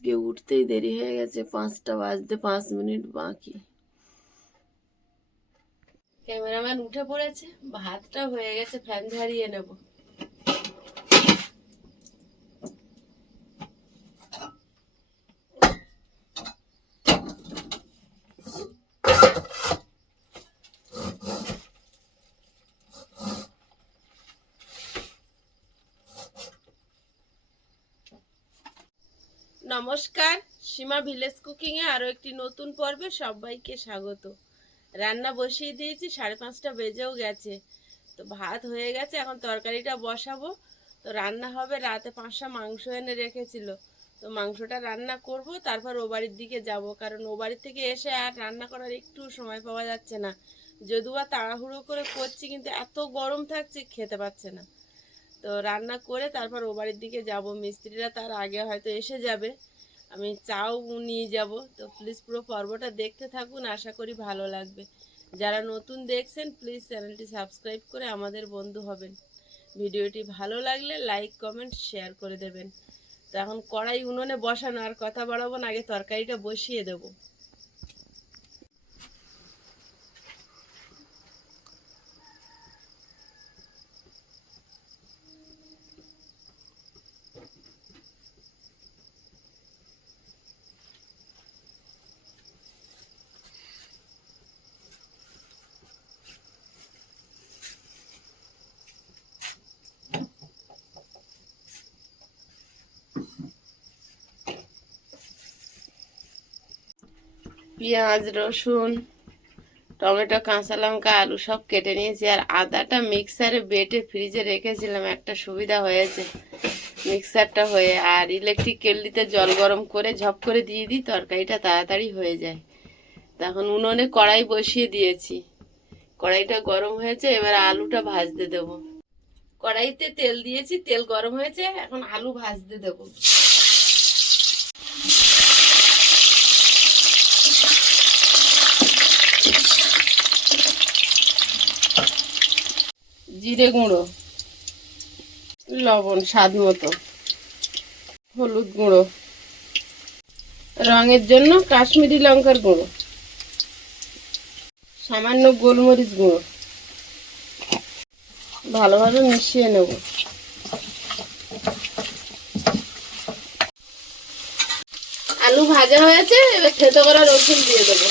আজকে উঠতেই দেরি হয়ে গেছে, পাঁচটা বাজতে পাঁচ মিনিট বাকি। ক্যামেরাম্যান উঠে পড়েছে, ভাতটা হয়ে গেছে, ফ্যান ঝাড়িয়ে নেব। নমস্কার, সীমা ভিলেজ কুকিং এ আরও একটি নতুন পর্বে সবাইকে স্বাগত। রান্না বসিয়ে দিয়েছি, সাড়ে পাঁচটা বেজেও গেছে। তো ভাত হয়ে গেছে, এখন তরকারিটা বসাবো। তো রান্না হবে, রাতে পাঁচটা মাংস এনে রেখেছিল। তো মাংসটা রান্না করব, তারপর ও বাড়ির দিকে যাব। কারণ ও বাড়ির থেকে এসে আর রান্না করার একটু সময় পাওয়া যাচ্ছে না। যদিও বা তাড়াহুড়ো করে করছি, কিন্তু এত গরম থাকছে, খেতে পাচ্ছে না। তো রান্না করে তারপর ও বাড়ির দিকে যাব। মিস্ত্রিরা তার আগে হয়তো এসে যাবে। আমি চাও নিয়ে যাব। তো প্লিজ পুরো পর্বটা দেখতে থাকুন, আশা করি ভালো লাগবে। যারা নতুন দেখছেন প্লিজ চ্যানেলটি সাবস্ক্রাইব করে আমাদের বন্ধু হবেন। ভিডিওটি ভালো লাগলে লাইক কমেন্ট শেয়ার করে দেবেন। তো এখন কড়াই উনুনে বসানো আর কথা বাড়াবো না, আগে তরকারিটা বসিয়ে দেবো। পেঁয়াজ, রসুন, টমেটো, কাঁচা লঙ্কা, আলু সব কেটে নিয়েছি। আর আদাটা মিক্সারে বেটে ফ্রিজে রেখেছিলাম, একটা সুবিধা হয়েছে। মিক্সারটা হয়ে আর ইলেকট্রিক কেটলিতে জল গরম করে ঝপ করে দিয়ে দিই, তরকারিটা তাড়াতাড়ি হয়ে যায়। তখন উনুনে কড়াই বসিয়ে দিয়েছি। কড়াইটা গরম হয়েছে, এবার আলুটা ভাজতে দেবো। কড়াইতে তেল দিয়েছি, তেল গরম হয়েছে, এখন আলু ভাজতে দেবো। জিরে গুঁড়ো, লবণ, স্বাদ মতো, হলুদ গুঁড়ো, রঙের জন্য কাশ্মীরি লঙ্কার গুঁড়ো, সামান্য গোলমরিচ গুঁড়ো। ভালোভাবে মিশিয়ে নেব। আলু ভাজা হয়েছে, এবার খেতে করা রসুন দিয়ে দেবো।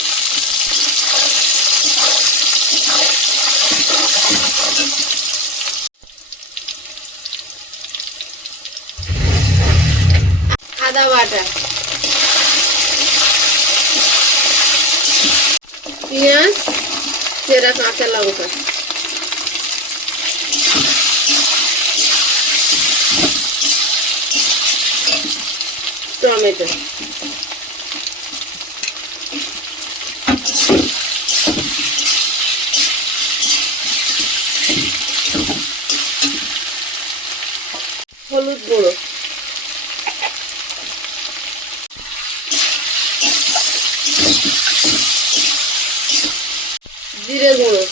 আদা বাটা। পেঁয়াজ চেরা কাঁচা লঙ্কা। টমেটো হলুদ গুঁড়ো জিরে গুঁড়ো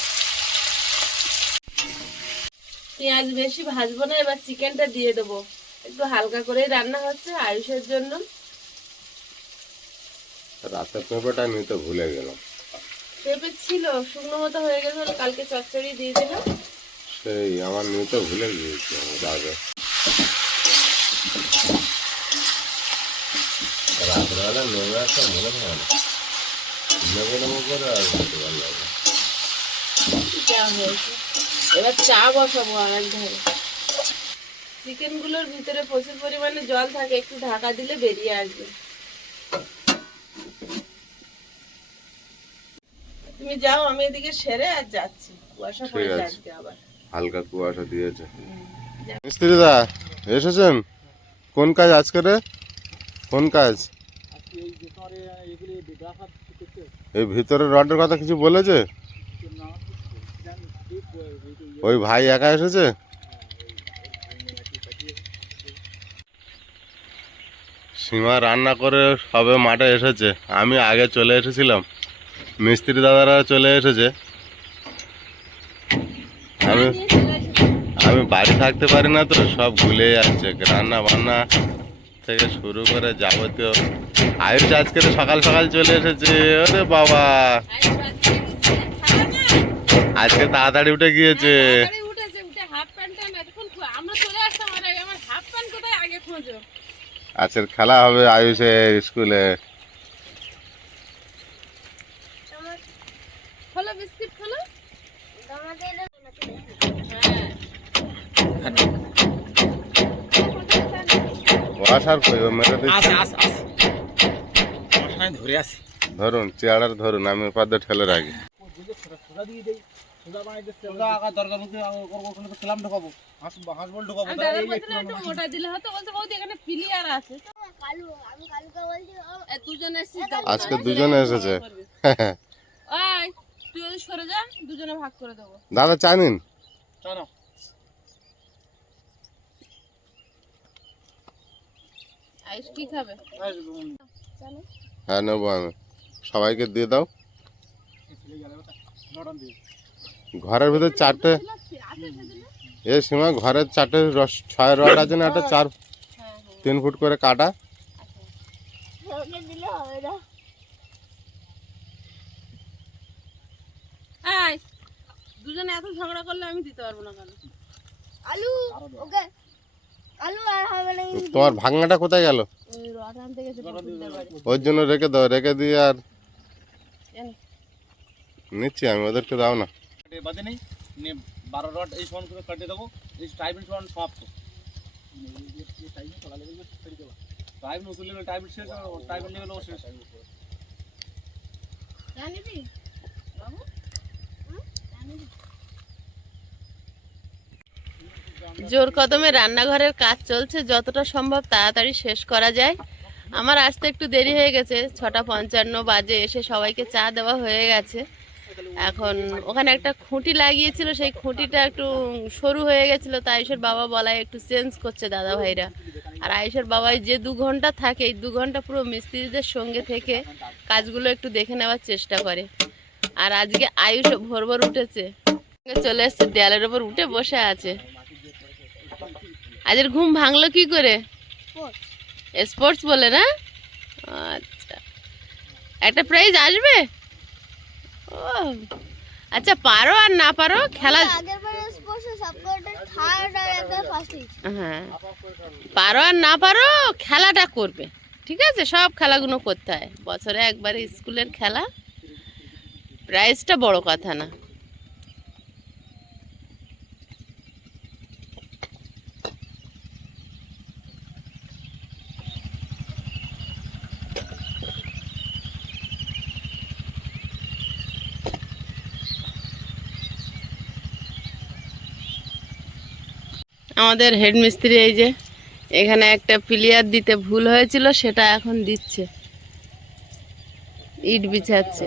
পেঁয়াজ বেশি ভাজবো না এবার চিকেনটা দিয়ে দেবো। একটু হালকা করে রান্না হচ্ছে আয়ুষের জন্য। রাতের পেঁপেটা আমি তো ভুলে গেলাম। পেঁপে ছিল শুকনো মতো হয়ে গেছে কালকে চচ্চড়ি দিয়ে দিলাম। সেই আমার নিয়ে তো ভুলে গিয়েছি আমি আগে রাত্রেবেলা নেমে আসা মনে হয় না। করে আর ভালো লাগে যা হয়েছে। এবার চা বসাবো আর এক ধারে চিকেনগুলোর ভিতরে প্রচুর পরিমাণে জল থাকে একটু ঢাকা দিলে বেরিয়ে আসবে। তুমি যাও আমি এদিকে সেরে আর যাচ্ছি। কুয়াশা পড়েছে আজকে আবার। হালকা কুয়াশা দিয়েছে। মিস্ত্রিদা এসেছেন? কোন কাজ আজকে রে? কোন কাজ? এই ভিতরে রডের কথা কিছু বলেছে? ওই ভাই একা এসেছে? সীমা রান্না করে সবে মাঠে এসেছে। আমি আগে চলে এসেছিলাম। মিস্ত্রি দাদারা চলে এসেছে। আমি আমি বাড়ি থাকতে পারি না তো, সব ভুলে যাচ্ছে। রান্না বান্না থেকে শুরু করে যাবতীয়। আয়ুষ আজকে সকাল সকাল চলে এসেছে। ওরে বাবা! আজকে তাড়াতাড়ি উঠে গিয়েছে। তাড়াতাড়ি উঠেছে, উঠে হাফ প্যান্টটা এতক্ষণ খো- আমরা চলে আসতাম আর আগে আমার হাফ প্যান্ট কোথায়? আগে খোঁজো। আজকের খেলা হবে আয়ুষের স্কুলে। কই মেরে দিচ্ছি। আস ধরে আসি ধরুন চেয়ারার ধরুন আমি ওপার দিয়ে ঠেলে রাখি। সোজা দিয়ে দেই। সোজা বানাই দিতে সোজা আকার দরকার হচ্ছে করব ওখানে তো খেলাম ঢোকাবো। হাঁস হাঁস বল ঢোকাবো দাদা বলছিল একটু মোটা দিলে হতো বলছে বৌদি এখানে প্লেয়ার আছে। কালু আমি কালুকে বলছি ও এ, দুজনে এসেছিস দাও। আজকে দুজনে এসেছে। ওই তুই যদি সরে যা দুজনে ভাগ করে দেবো। দাদা চা নিন। কি খাবে? হ্যাঁ নেব আমি। সবাইকে দিয়ে দাও। ঘরের ভিতর চারটে এ সীমা ঘরের চারটে রস ছয় রড আছে না একটা চার তিন ফুট করে কাটা। ওকে দিলে হবে না এই দুজনে এত ঝগড়া করলে আমি দিতে পারব না কেন? আলু ওকে। আলু আর হবে না তোমার ভাঙনাটা কোথায় গেল? ওই জন্য রেখে দাও রেখে দিয়ে আর। নিচ্ছি আমি ওদেরকে দাও না। বাদে নেই নিয়ে বারো রড এই সমান করে কাটে দেবো এই টাইপিং সমান সমাপ্ত। টাইপিং উতুল লেভেল টাইপিং শেষ টাইপিং লেভেল শেষ। জোর কদমে রান্নাঘরের কাজ চলছে যতটা সম্ভব তাড়াতাড়ি শেষ করা যায়। আমার আসতে একটু দেরি হয়ে গেছে ছটা পঞ্চান্ন বাজে এসে সবাইকে চা দেওয়া হয়ে গেছে। এখন ওখানে একটা খুঁটি লাগিয়েছিল সেই খুঁটিটা একটু সরু হয়ে গেছিল তাই আয়ুষের বাবা বলায় একটু চেঞ্জ করছে দাদা ভাইরা। আর আয়ুষের বাবাই যে দু ঘণ্টা থাকে এই দু ঘণ্টা পুরো মিস্ত্রিদের সঙ্গে থেকে কাজগুলো একটু দেখে নেওয়ার চেষ্টা করে। আর আজকে আয়ুষ ভোর ভোর উঠেছে চলে এসছে দেয়ালের ওপর উঠে বসে আছে। আজের ঘুম ভাঙলো কি করে? স্পোর্টস বলে না? আচ্ছা। একটা প্রাইজ আসবে? আচ্ছা পারো আর না পারো খেলা হ্যাঁ। পারো আর না পারো খেলাটা করবে। ঠিক আছে? সব খেলাগুলো করতে হয়। বছরে একবারে স্কুলের খেলা। প্রাইজটা বড় কথা না। আমাদের হেডমিস্ত্রি এই যে এখানে একটা প্লেয়ার দিতে ভুল হয়েছিল সেটা এখন দিচ্ছে। ইট বিছাচ্ছে।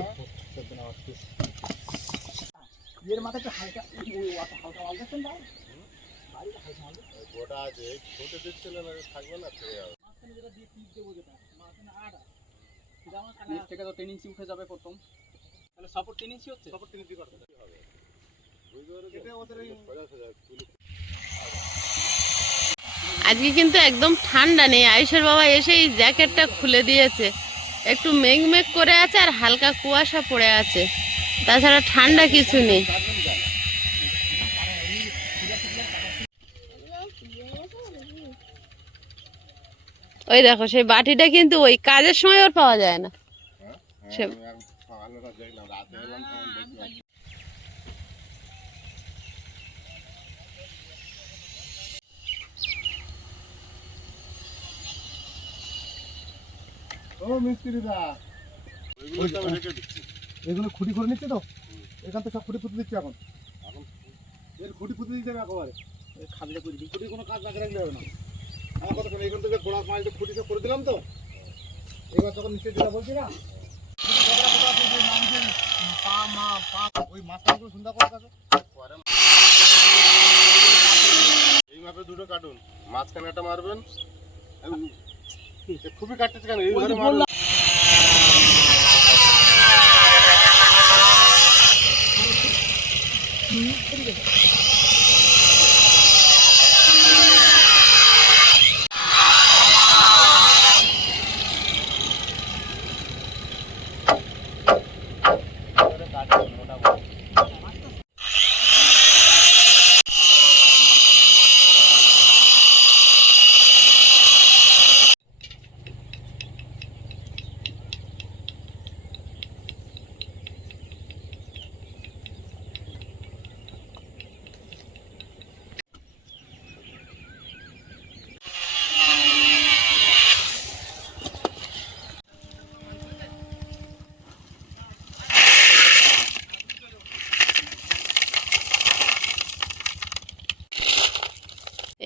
থেকে তো তিন ইঞ্চি উঠে যাবে প্রথম। তাহলে সাপোর্ট তিন ইঞ্চি হচ্ছে? সাপোর্ট তিন ইঞ্চি করতে হবে। আজকে কিন্তু একদম ঠান্ডা নেই। আয়ুষের বাবা এসে এই জ্যাকেটটা খুলে দিয়েছে। একটু মেঘ মেঘ করে আছে আর হালকা কুয়াশা পড়ে আছে। তাছাড়া ঠান্ডা কিছু নেই। ওই দেখো সেই বাটিটা কিন্তু ওই কাজের সময় ওর পাওয়া যায় না। সে- ও এগুলো খুঁটি করে নিচ্ছে তো? এখান থেকে সব খুঁটি পুঁতে দিচ্ছি এখন। এর খুঁটি পুঁতে দিচ্ছে আমি একেবারে। খাবলে করে দিই খুঁটি কোনো কাজ না রাখলে হবে না। আমার কথা শোনো এখান থেকে গোড়া মাছ খুঁটি সব করে দিলাম তো? এবার তখন নিচে যেটা বলছি না পা মা পা ওই সুন্দর করে এই মাপে দুটো কাটুন মাঝখানে একটা মারবেন খুবই কাটতেছে কেন? এইভাবে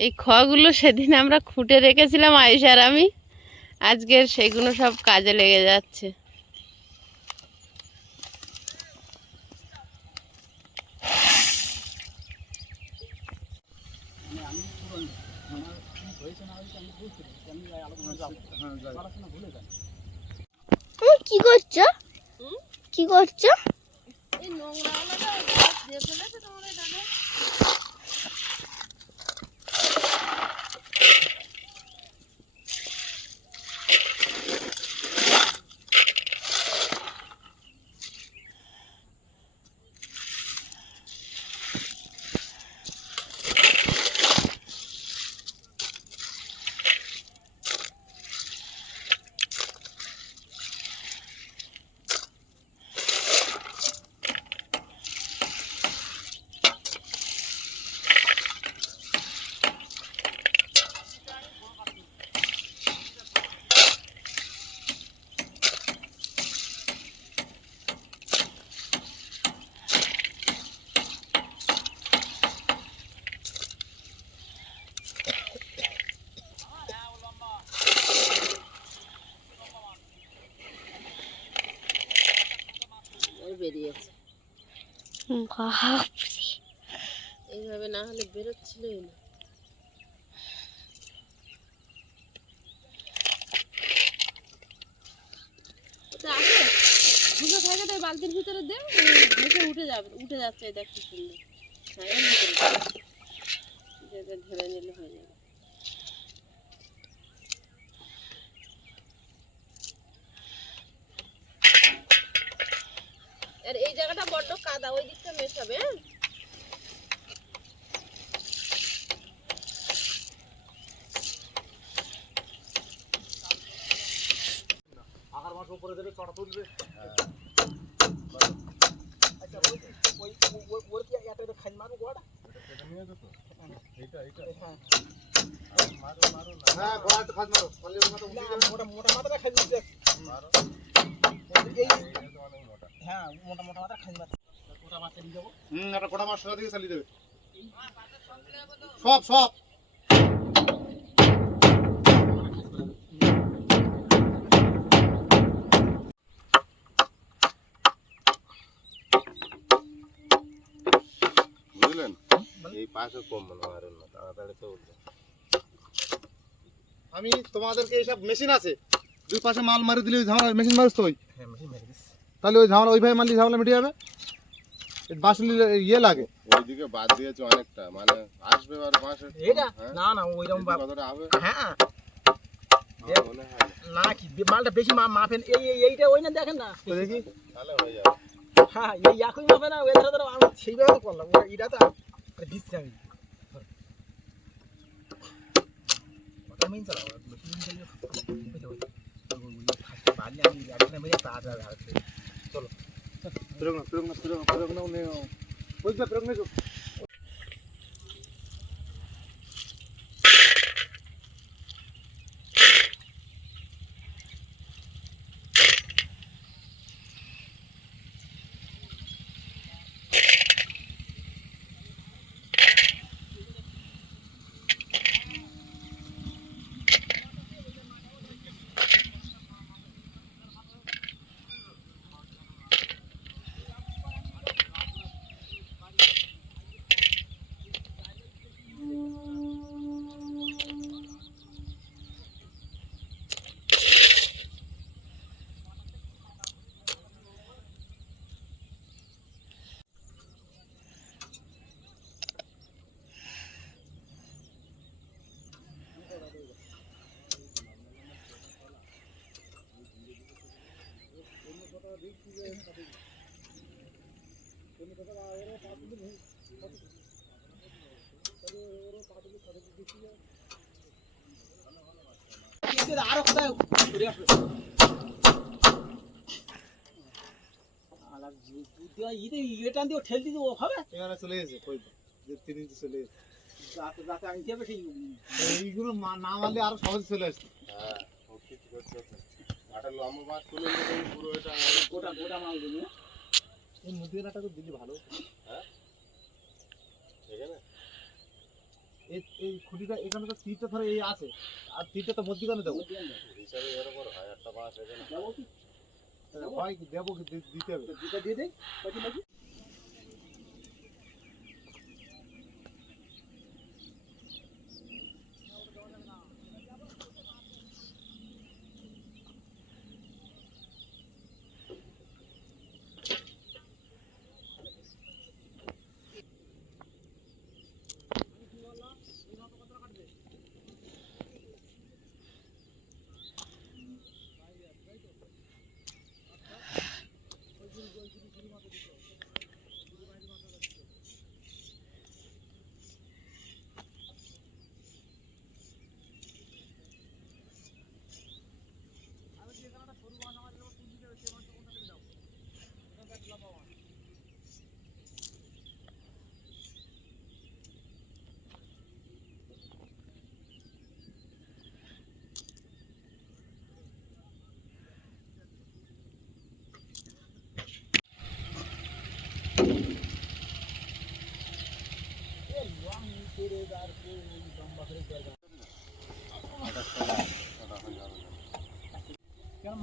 এই খগুলো সেদিন আমরা খুঁটে রেখেছিলাম আয়সার আমি। আজকের সেগুলো সব কাজে লেগে যাচ্ছে। হুম, কি করছ? কি করছ? বাপরে। এইভাবে না হলে বেরোচ্ছিলই না। ধুলো থাকে তাই বালতির ভিতরে দে ভেসে উঠে যাবে, উঠে যাচ্ছে, দেখ কি সুন্দর। ধরে নিলে হয়ে যাবে। আর এই জায়গাটা বড্ড কাদা ওই দিকটা মেশাবে হ্যাঁ? উপরে দেবে চড়া তুলবে। মারো। মোটা মোটা মাথাটা খাই দিচ্ছে এই হ্যাঁ মোটা মোটা মাথা মাছ চালিয়ে যাব? হুম একটা গোটা মাছ সোজা দিকে চালিয়ে দেবে। সব সব বুঝলেন? এই পাশে কম মনে হয় না তাড়াতাড়ি তো উঠবে। আমি তোমাদেরকে এইসব মেশিন আছে। দুই পাশে মাল মারি দিলে ওই ঝামেলা মেশিন মারিস তো ওই তাহলে ওই ঝামেলা ওইভাবে মারলে ঝামেলা মিটে যাবে বাসলি ইয়ে লাগে ওইদিকে বাদ দিয়েছে অনেকটা মানে আসবে আর মাসে এটা হ্যাঁ? না না ওইরকম বা- কতটা হবে হ্যাঁ আমার মনে হয় না। না কি বে- মালটা বেশি মা- মাপেন এই এই- এইটা ওই না দেখেন না তো দেখি তাহলে হয়ে যাবে হ্যাঁ এই একই মাপে না ওই ধরে ধরো আমি সেইভাবে তো করলাম ওরা এটা তো আরে দিচ্ছি আমি ধরো। ওটা মেন চালাও ওরা বেশি দিন চালিয়ে বুঝতে পারছ? ওই- ওই- ওই ফার্স্টে বাড়লে আমি একখানে মেরে তাড়াতাড়ি হারাতে প্রয়োগ না প্রয়োগ না প্রয়োগ আরও কোথায় দিয়ে ঠেল দিতে হবে চলে এসেছে কই যে তিন ইঞ্চি চলে যাতে আনতে হবে সেই এইগুলো না মারলে আরও সহজে চলে আসছে হ্যাঁ মাল দিন এই মুদিয়ানাটা তো দিলে ভালো। এখানে? এই এই খুঁটিটা এখানে তো তীরটা ধরে এই আছে। আর তিনটা তো মধ্যিখানে দেবো। হয় কি? দেবো কি? দিতে হবে। দুটো দিয়ে দেয়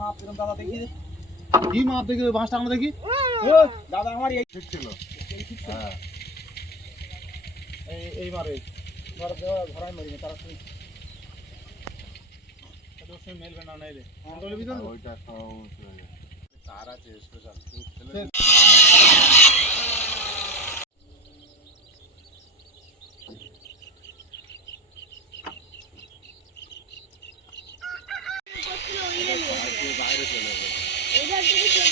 মাপ দিলাম দাদা দেখি। কি মাপ দেখি? ওই বাঁশটা আমরা দেখি? ও দাদা আমার এই ঠিক ছিল। হ্যাঁ। এই এইবারে ঘর দেওয়া ঘরাই মারি তারা শুনি। মেলবে না নাইলে। ভিতরে ওইটা সব তার আছে স্পেশাল বাইরে চলে যাবে এবার তুমি চলে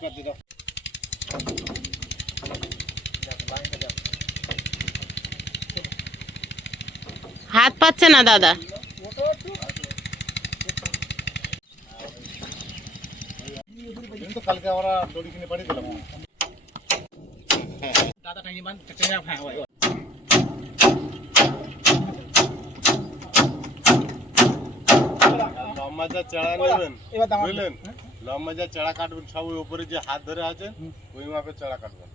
এই পাত দিয়ে দাও হাত পাচ্ছে না দাদা কিন্তু কালকে আমরা দড়ি কিনে পাঠিয়ে দিলাম দাদা টাইনি বান টেনে হ্যাঁ ওই লম্বা যা চেড়া নেবেন এবার দাম বুঝলেন লম্বা যা চেড়া কাটবেন সব ওই উপরে যে হাত ধরে আছে ওই মাপে চেড়া কাটবেন।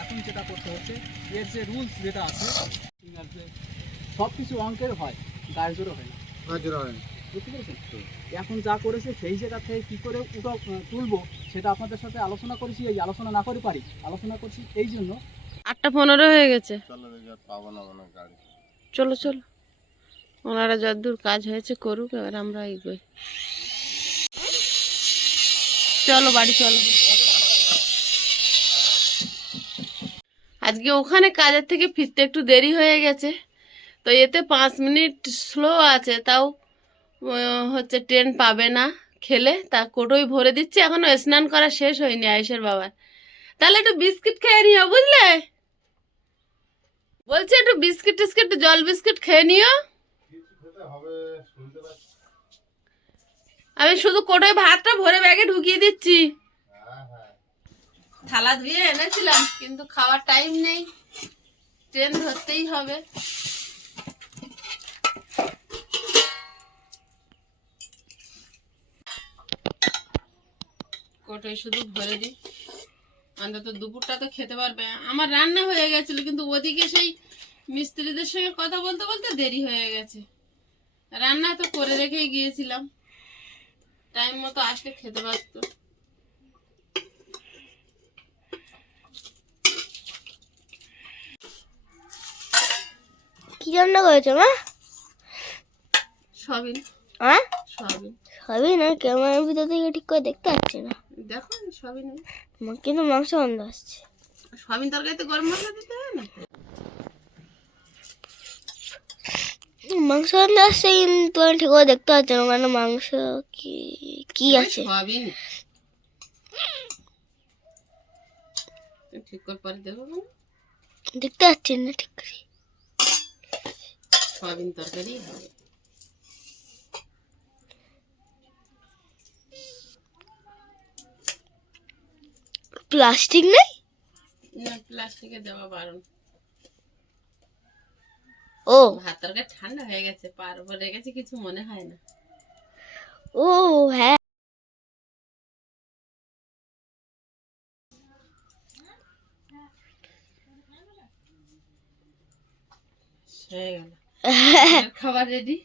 এখন যেটা করতে হচ্ছে এর যে রুলস যেটা আছে ঠিক আছে সব কিছু অঙ্কের হয় গায়ের হয় না। হয় বুঝতে পেরেছেন? এখন যা করেছে সেই জায়গা থেকে কী করে উঠো তুলবো সেটা আপনাদের সাথে আলোচনা করেছি এই আলোচনা না করে পারি আলোচনা করছি এই জন্য। আটটা পনেরো হয়ে গেছে। চলো পাবো না মনে গাড়ি। চলো চলো। ওনারা যতদূর কাজ হয়েছে করুক এবার আমরা এগোই। চলো, বাড়ি চলো। আজকে ওখানে কাজের থেকে ফিরতে একটু দেরি হয়ে গেছে। তো এতে পাঁচ মিনিট স্লো আছে, তাও হচ্ছে ট্রেন পাবে না খেলে। তা কোটোই ভরে দিচ্ছি, এখনও স্নান করা শেষ হয়নি আয়েশের বাবার। তাহলে একটু বিস্কিট খেয়ে নিও, বুঝলে? বলছি একটু বিস্কিট টিস্কিট, জল বিস্কিট খেয়ে নিও। আমি শুধু কোটোয় ভাতটা ভরে ব্যাগে ঢুকিয়ে দিচ্ছি। থালা ধুয়ে এনেছিলাম, কিন্তু খাওয়ার টাইম নেই। ট্রেন ধরতেই হবে। কোটোয় শুধু ভরে দিই। অন্তত দুপুরটা তো খেতে পারবে। আমার রান্না হয়ে গেছিল, কিন্তু ওদিকে সেই মিস্ত্রিদের সঙ্গে কথা বলতে বলতে দেরি হয়ে গেছে। রান্না তো করে রেখেই গিয়েছিলাম। টাইম মতো আসলে খেতে পারতো। কি রান্না করেছ মা? সবিন। হ্যাঁ? সবিন। সবই না ক্যামেরার ভিতর থেকে ঠিক করে দেখতে পাচ্ছি না। দেখো সবিন। কিন্তু মাংস গন্ধ আসছে। সবিন তরকারিতে গরম মশলা দিতে হয় না? মাংস আসছে কিন্তু আমি ঠিক করে দেখতে পাচ্ছি না মানে মাংস কি কি আছে ঠিক করে পরে দেখো দেখতে পাচ্ছি না ঠিক করে সয়াবিন তরকারি হবে প্লাস্টিক নেই না প্লাস্টিকে দেওয়া বারণ ও। ভাত তরকারি ঠান্ডা হয়ে গেছে রেখেছি কিছু মনে হয় না। ও হ্যাঁ। হয়ে গেল। খাবার রেডি